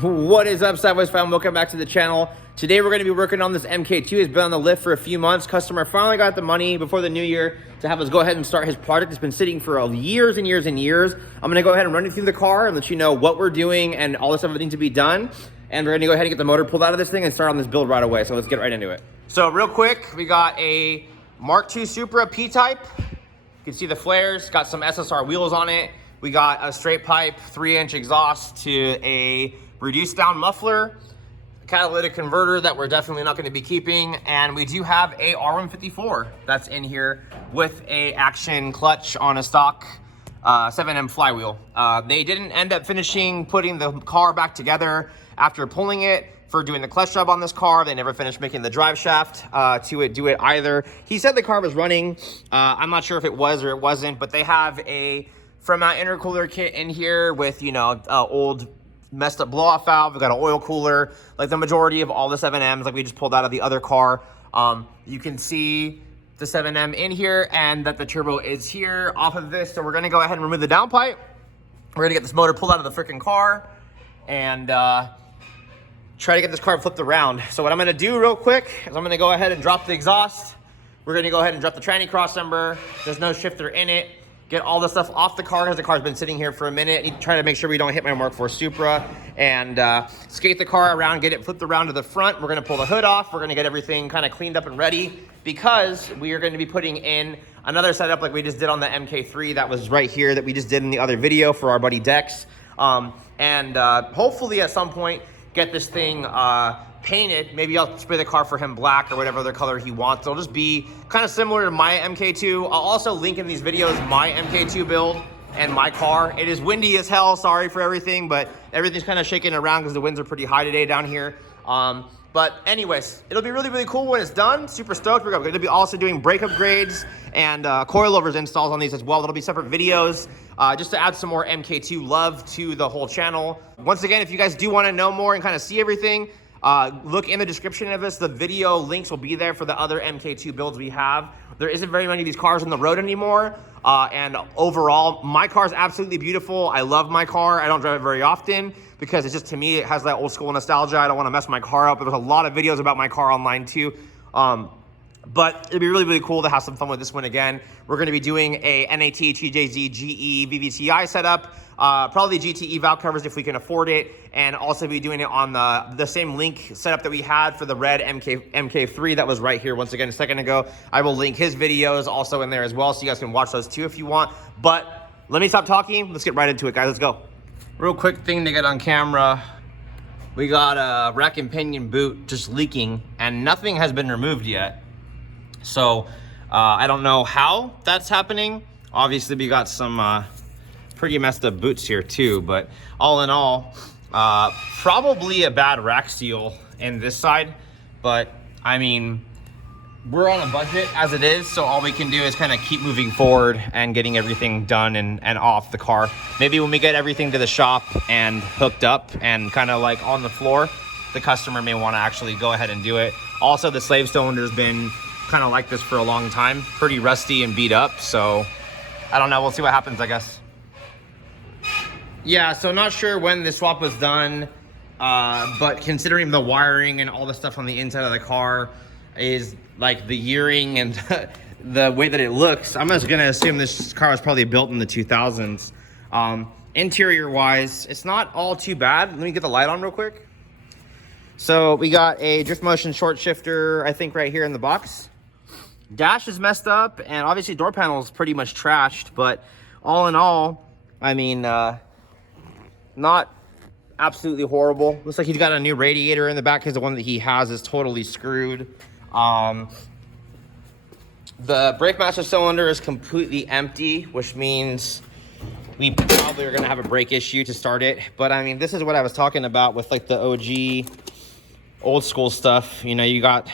What is up, Sideways fam? Welcome back to the channel. Today we're going to be working on this Mk2. It's been on the lift for a few months. Customer finally got the money before the new year to have us go ahead and start his project. It's been sitting for years and years and years. I'm going to go ahead and run you through the car and let you know what we're doing and all the stuff that needs to be done. And we're going to go ahead and get the motor pulled out of this thing and start on this build right away. So let's get right into it. So real quick, we got a Mk2 Supra P-type. You can see the flares, got some SSR wheels on it. We got a straight pipe, 3-inch exhaust to a reduced down muffler, catalytic converter that we're definitely not going to be keeping, and we do have a R154 that's in here with a action clutch on a stock 7M flywheel. They didn't end up finishing putting the car back together after pulling it for doing the clutch job on this car. They never finished making the drive shaft to do it either. He said the car was running. I'm not sure if it was or it wasn't, but they have a from our intercooler kit in here with, you know, old messed up blow off valve. We've got an oil cooler, like the majority of all the 7Ms, like we just pulled out of the other car. You can see the 7M in here and that the turbo is here off of this. So we're gonna go ahead and remove the downpipe. We're gonna get this motor pulled out of the freaking car and try to get this car flipped around. So what I'm gonna do real quick is I'm gonna go ahead and drop the exhaust. We're gonna go ahead and drop the tranny crossover. There's no shifter in it. Get all the stuff off the car because the car's been sitting here for a minute. Need to try to make sure we don't hit my Mk2 Supra and skate the car around, get it flipped around to the front. We're gonna pull the hood off. We're gonna get everything kind of cleaned up and ready because we are gonna be putting in another setup like we just did on the Mk3 that was right here that we just did in the other video for our buddy Dex. Hopefully at some point get this thing painted. Maybe I'll spray the car for him black or whatever other color he wants. It'll just be kind of similar to my Mk2. I'll also link in these videos my Mk2 build and my car. It is windy as hell, sorry for everything, but everything's kind of shaking around because the winds are pretty high today down here. But anyways, it'll be really, really cool when it's done. Super stoked. We're going to be also doing brake upgrades and coilovers installs on these as well. That'll be separate videos just to add some more Mk2 love to the whole channel. Once again, if you guys do want to know more and kind of see everything, look in the description of this. The video links will be there for the other Mk2 builds we have. There isn't very many of these cars on the road anymore. And overall, my car is absolutely beautiful. I love my car. I don't drive it very often because it's just, to me, it has that old school nostalgia. I don't want to mess my car up. There's a lot of videos about my car online too. But it'd be really, really cool to have some fun with this one again. We're going to be doing a NAT, TJZ, GE, VVTi setup. Probably GTE valve covers if we can afford it, and also be doing it on the same link setup that we had for the red Mk3 that was right here once again a second ago. I will link his videos also in there as well, so you guys can watch those too if you want. But let me stop talking. Let's get right into it, guys. Let's go. Real quick thing to get on camera. We got a rack and pinion boot just leaking, and nothing has been removed yet. So I don't know how that's happening. Obviously, we got some pretty messed up boots here too, but all in all, probably a bad rack seal in this side. But I mean, we're on a budget as it is, so all we can do is kind of keep moving forward and getting everything done and off the car. Maybe when we get everything to the shop and hooked up and kind of like on the floor, the customer may want to actually go ahead and do it. Also, the slave cylinder's been kind of like this for a long time, pretty rusty and beat up, so I don't know, we'll see what happens, I guess. Yeah, so not sure when the swap was done, but considering the wiring and all the stuff on the inside of the car is like the yearing and the way that it looks, I'm just gonna assume this car was probably built in the 2000s. Interior wise, it's not all too bad. Let me get the light on real quick. So we got a drift motion short shifter, I think right here in the box. Dash is messed up, and obviously door panel is pretty much trashed, but all in all, I mean, not absolutely horrible. Looks like he's got a new radiator in the back because the one that he has is totally screwed. The brake master cylinder is completely empty, which means we probably are gonna have a brake issue to start it. But I mean, this is what I was talking about with like the OG old school stuff. You know, you got,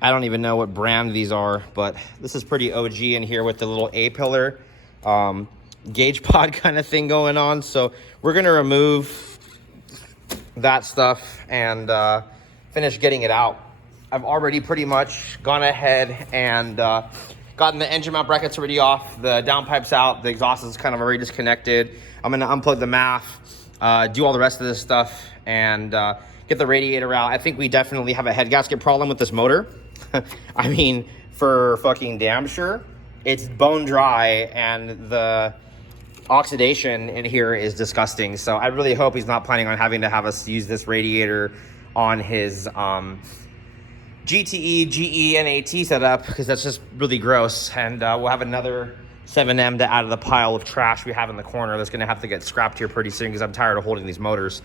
I don't even know what brand these are, but this is pretty OG in here with the little A-pillar gauge pod kind of thing going on. So we're gonna remove that stuff and finish getting it out. I've already pretty much gone ahead and gotten the engine mount brackets already off, the downpipes out, the exhaust is kind of already disconnected. I'm gonna unplug the MAF. do all the rest of this stuff, and get the radiator out. I think we definitely have a head gasket problem with this motor. I mean, for fucking damn sure. It's bone dry, and the oxidation in here is disgusting. So I really hope he's not planning on having to have us use this radiator on his GTE, GE, and AT setup, because that's just really gross. And we'll have another 7M to add to the pile of trash we have in the corner that's gonna have to get scrapped here pretty soon, because I'm tired of holding these motors.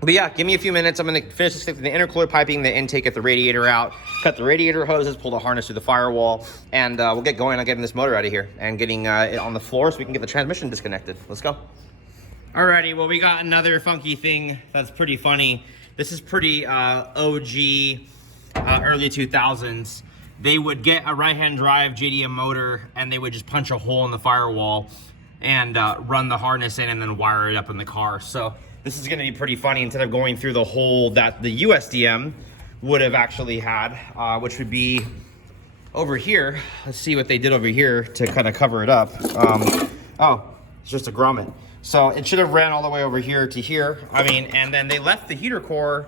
But yeah, give me a few minutes. I'm gonna finish the intercooler piping, the intake, get the radiator out, cut the radiator hoses, pull the harness through the firewall, and we'll get going on getting this motor out of here and getting it on the floor so we can get the transmission disconnected. Let's go. Alrighty, well, we got another funky thing that's pretty funny. This is pretty OG, early 2000s. They would get a right-hand drive JDM motor, and they would just punch a hole in the firewall and run the harness in and then wire it up in the car. So this is gonna be pretty funny. Instead of going through the hole that the USDM would have actually had, which would be over here. Let's see what they did over here to kind of cover it up. Oh, it's just a grommet. So it should have ran all the way over here to here. I mean, and then they left the heater core,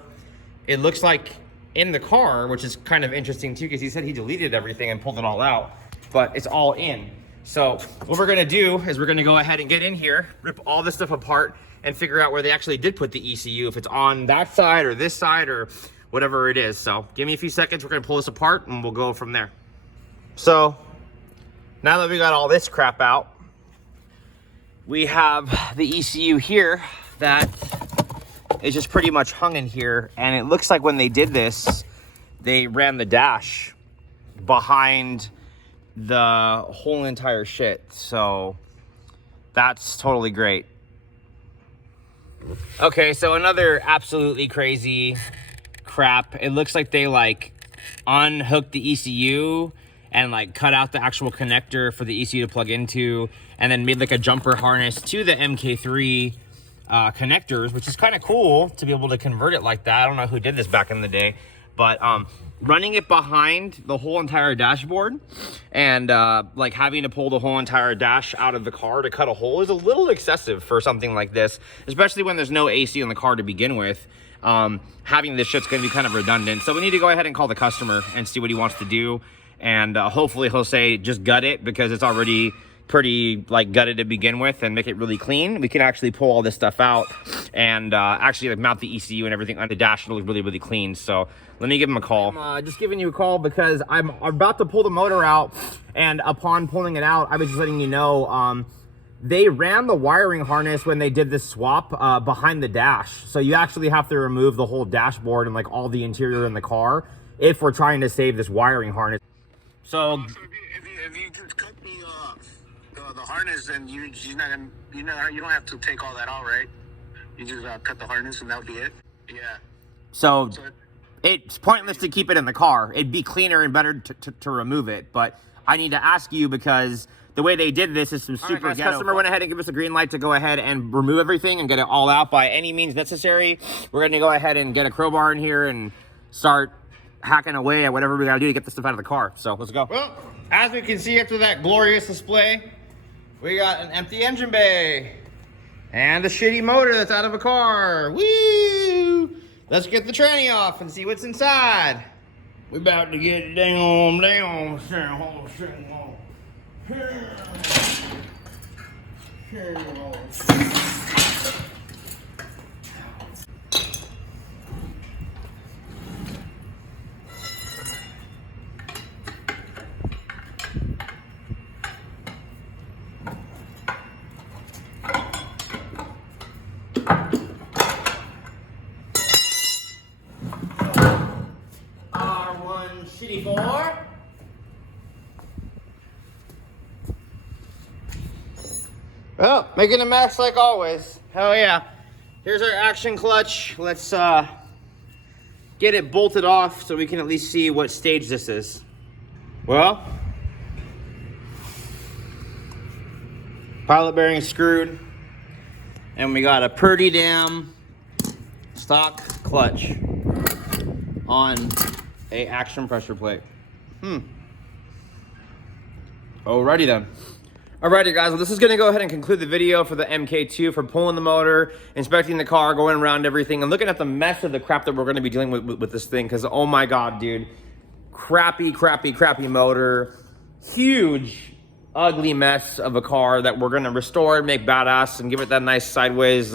it looks like, in the car, which is kind of interesting too, because he said he deleted everything and pulled it all out, but it's all in. So what we're gonna do is we're gonna go ahead and get in here, rip all this stuff apart, and figure out where they actually did put the ECU, if it's on that side or this side or whatever it is. So give me a few seconds, we're gonna pull this apart and we'll go from there. So now that we got all this crap out, we have the ECU here that is just pretty much hung in here. And it looks like when they did this, they ran the dash behind the whole entire shit. So that's totally great. Okay, so another absolutely crazy crap. It looks like they like unhooked the ECU and like cut out the actual connector for the ECU to plug into, and then made like a jumper harness to the Mk2 connectors, which is kind of cool to be able to convert it like that. I don't know who did this back in the day, but running it behind the whole entire dashboard and like having to pull the whole entire dash out of the car to cut a hole is a little excessive for something like this, especially when there's no AC in the car to begin with. Having this shit's going to be kind of redundant. So we need to go ahead and call the customer and see what he wants to do. And hopefully he'll say just gut it, because it's already pretty like gutted to begin with, and make it really clean. We can actually pull all this stuff out and actually like mount the ECU and everything on the dash. It'll look really, really clean. So let me give him a call. I'm just giving you a call because I'm about to pull the motor out, and upon pulling it out, I was just letting you know, they ran the wiring harness when they did this swap behind the dash. So you actually have to remove the whole dashboard and like all the interior in the car if we're trying to save this wiring harness. So if you just cut the harness, then you don't have to take all that out, right? You just cut the harness and that'll be it. Yeah. So it's pointless to keep it in the car. It'd be cleaner and better to remove it. But I need to ask you, because the way they did this is some super ghetto. Customer went ahead and gave us a green light to go ahead and remove everything and get it all out by any means necessary. We're going to go ahead and get a crowbar in here and start hacking away at whatever we got to do to get this stuff out of the car. So let's go. Well, as we can see after that glorious display, we got an empty engine bay and a shitty motor that's out of a car. Woo! Let's get the tranny off and see what's inside. We about to get it down. Shitty 4. Well, making a mess like always. Hell yeah. Here's our action clutch. Let's get it bolted off so we can at least see what stage this is. Well, pilot bearing screwed, and we got a pretty damn stock clutch on a action pressure plate. Alrighty then. Alrighty guys, well, this is gonna go ahead and conclude the video for the Mk2, for pulling the motor, inspecting the car, going around everything, and looking at the mess of the crap that we're gonna be dealing with this thing, because oh my God, dude. Crappy motor. Huge, ugly mess of a car that we're gonna restore, make badass, and give it that nice sideways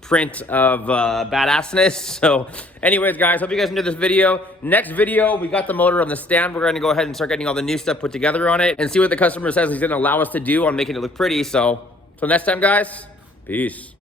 print of badassness. So anyways guys, hope you guys enjoyed this video. Next video, we got the motor on the stand. We're gonna go ahead and start getting all the new stuff put together on it and see what the customer says he's gonna allow us to do on making it look pretty. So till next time guys, peace.